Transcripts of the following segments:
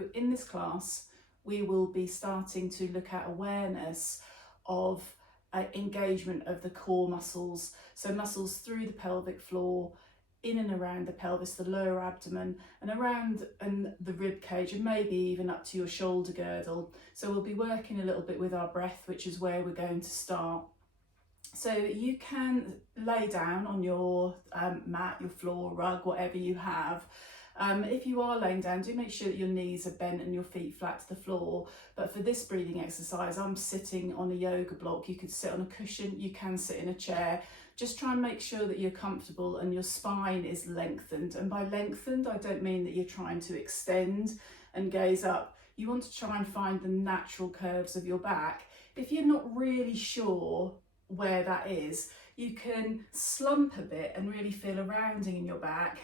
So in this class, we will be starting to look at awareness of engagement of the core muscles. So muscles through the pelvic floor, in and around the pelvis, the lower abdomen, and around the rib cage, and maybe even up to your shoulder girdle. So we'll be working a little bit with our breath, which is where we're going to start. So you can lay down on your mat, your floor, rug, whatever you have. If you are laying down, do make sure that your knees are bent and your feet flat to the floor. But for this breathing exercise, I'm sitting on a yoga block. You could sit on a cushion, you can sit in a chair. Just try and make sure that you're comfortable and your spine is lengthened. And by lengthened, I don't mean that you're trying to extend and gaze up. You want to try and find the natural curves of your back. If you're not really sure where that is, you can slump a bit and really feel a rounding in your back,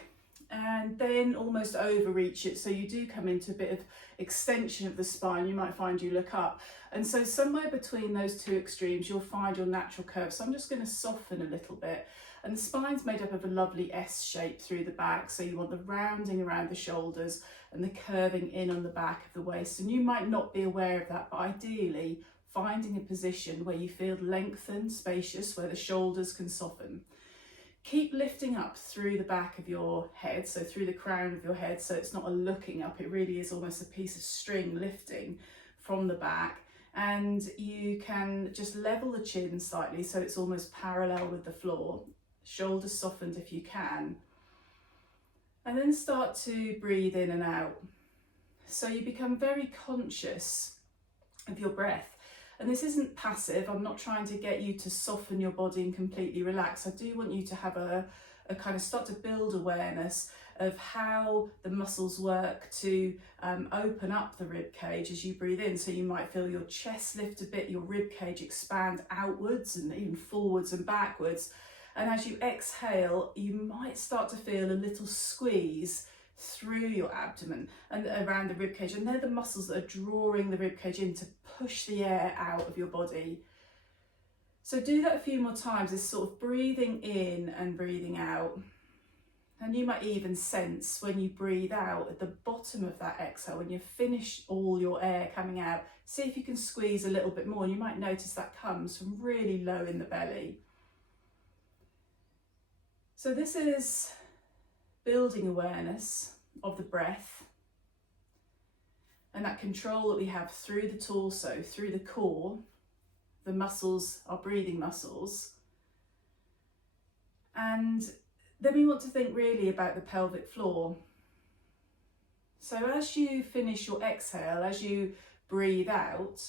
and then almost overreach it, so you do come into a bit of extension of the spine. You might find you look up, and so somewhere between those two extremes you'll find your natural curve. So I'm just going to soften a little bit, and the spine's made up of a lovely S shape through the back, so you want the rounding around the shoulders and the curving in on the back of the waist. And you might not be aware of that, but ideally finding a position where you feel lengthened, spacious, where the shoulders can soften. Keep lifting up through the back of your head, so through the crown of your head, so it's not a looking up, it really is almost a piece of string lifting from the back. And you can just level the chin slightly so it's almost parallel with the floor, shoulders softened if you can. And then start to breathe in and out. So you become very conscious of your breath. And this isn't passive. I'm not trying to get you to soften your body and completely relax. I do want you to have a kind of start to build awareness of how the muscles work to open up the rib cage as you breathe in. So you might feel your chest lift a bit, your rib cage expand outwards and even forwards and backwards. And as you exhale, you might start to feel a little squeeze through your abdomen and around the rib cage, and they're the muscles that are drawing the rib cage in to push the air out of your body. So do that a few more times, this sort of breathing in and breathing out. And you might even sense when you breathe out at the bottom of that exhale, when you've finished all your air coming out, see if you can squeeze a little bit more, and you might notice that comes from really low in the belly. So this is building awareness of the breath and that control that we have through the torso, through the core. The muscles are breathing muscles. And then we want to think really about the pelvic floor. So as you finish your exhale, as you breathe out,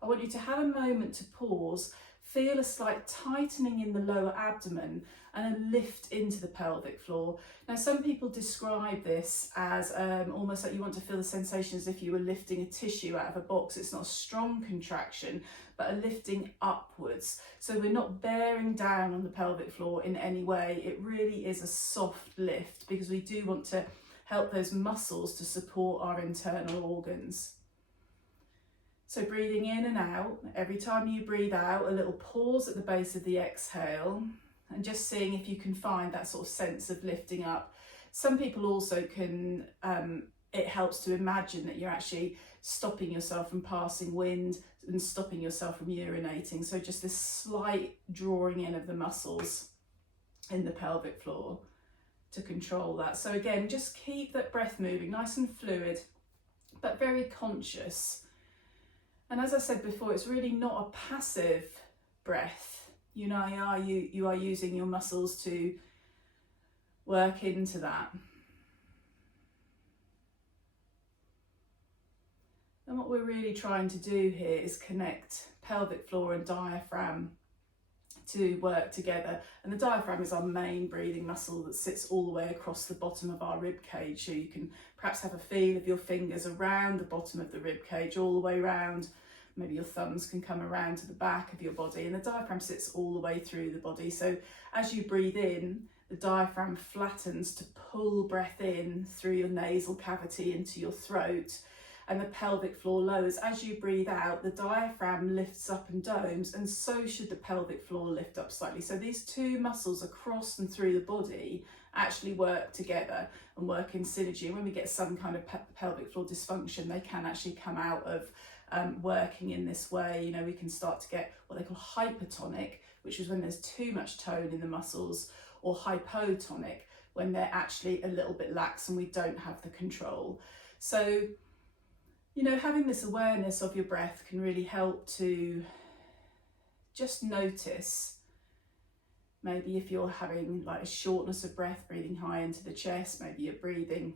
I want you to have a moment to pause, feel a slight tightening in the lower abdomen and a lift into the pelvic floor. Now, some people describe this as almost like you want to feel the sensation as if you were lifting a tissue out of a box. It's not a strong contraction, but a lifting upwards. So we're not bearing down on the pelvic floor in any way. It really is a soft lift because we do want to help those muscles to support our internal organs. So breathing in and out, every time you breathe out, a little pause at the base of the exhale, and just seeing if you can find that sort of sense of lifting up. Some people also can, it helps to imagine that you're actually stopping yourself from passing wind and stopping yourself from urinating. So just this slight drawing in of the muscles in the pelvic floor to control that. So again, just keep that breath moving, nice and fluid, but very conscious. And as I said before, it's really not a passive breath. You know, you are using your muscles to work into that. And what we're really trying to do here is connect pelvic floor and diaphragm to work together. And the diaphragm is our main breathing muscle that sits all the way across the bottom of our rib cage. So you can perhaps have a feel of your fingers around the bottom of the rib cage, all the way around. Maybe your thumbs can come around to the back of your body, and the diaphragm sits all the way through the body. So as you breathe in, the diaphragm flattens to pull breath in through your nasal cavity into your throat. and the pelvic floor lowers. As you breathe out, the diaphragm lifts up and domes, and so should the pelvic floor lift up slightly. So these two muscles across and through the body actually work together and work in synergy. And when we get some kind of pelvic floor dysfunction, they can actually come out of working in this way. You know, we can start to get what they call hypertonic, which is when there's too much tone in the muscles, or hypotonic, when they're actually a little bit lax and we don't have the control. So, you know, having this awareness of your breath can really help to just notice. Maybe if you're having like a shortness of breath, breathing high into the chest, maybe you're breathing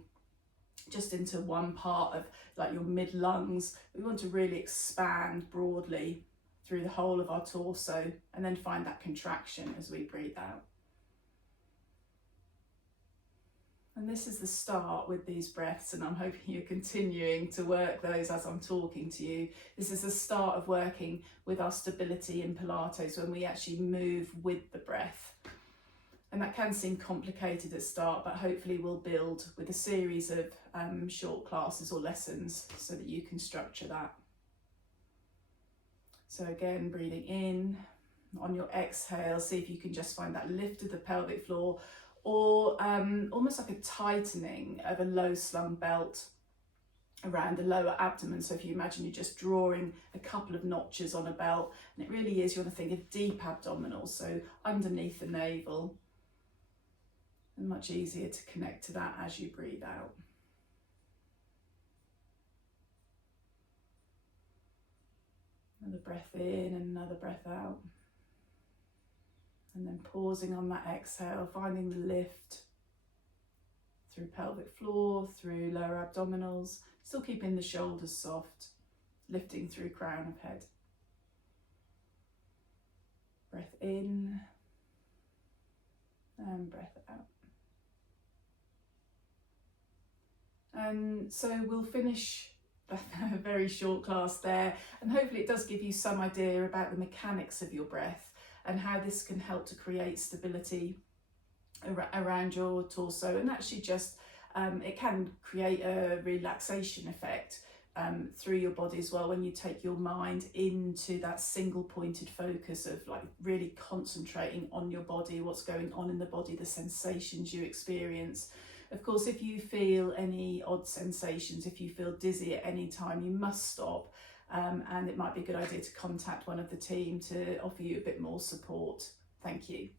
just into one part of like your mid lungs. We want to really expand broadly through the whole of our torso, and then find that contraction as we breathe out. And this is the start with these breaths, and I'm hoping you're continuing to work those as I'm talking to you. This is the start of working with our stability in Pilates, when we actually move with the breath. And that can seem complicated at start, but hopefully we'll build with a series of short classes or lessons so that you can structure that. So again, breathing in. On your exhale, see if you can just find that lift of the pelvic floor, or almost like a tightening of a low slung belt around the lower abdomen. So if you imagine you're just drawing a couple of notches on a belt, and it really is, you want to think of deep abdominals, so underneath the navel, and much easier to connect to that as you breathe out. Another breath in and another breath out. And then pausing on that exhale, finding the lift through pelvic floor, through lower abdominals, still keeping the shoulders soft, lifting through crown of head. Breath in and breath out. And so we'll finish a very short class there, and hopefully it does give you some idea about the mechanics of your breath and how this can help to create stability around your torso, and actually just it can create a relaxation effect through your body as well, when you take your mind into that single pointed focus of like really concentrating on your body, what's going on in the body, the sensations you experience. Of course, if you feel any odd sensations, if you feel dizzy at any time, you must stop, and it might be a good idea to contact one of the team to offer you a bit more support. Thank you.